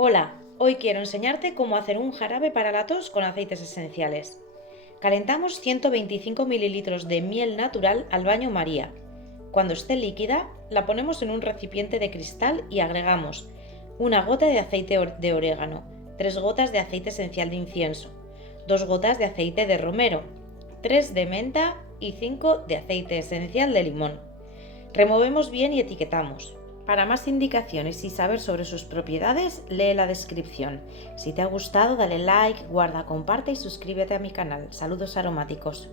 Hola, hoy quiero enseñarte cómo hacer un jarabe para la tos con aceites esenciales. Calentamos 125 ml de miel natural al baño María. Cuando esté líquida, la ponemos en un recipiente de cristal y agregamos una gota de aceite de orégano, 3 gotas de aceite esencial de incienso, 2 gotas de aceite de romero, 3 de menta y 5 de aceite esencial de limón. Removemos bien y etiquetamos. Para más indicaciones y saber sobre sus propiedades, lee la descripción. Si te ha gustado, dale like, guarda, comparte y suscríbete a mi canal. Saludos aromáticos.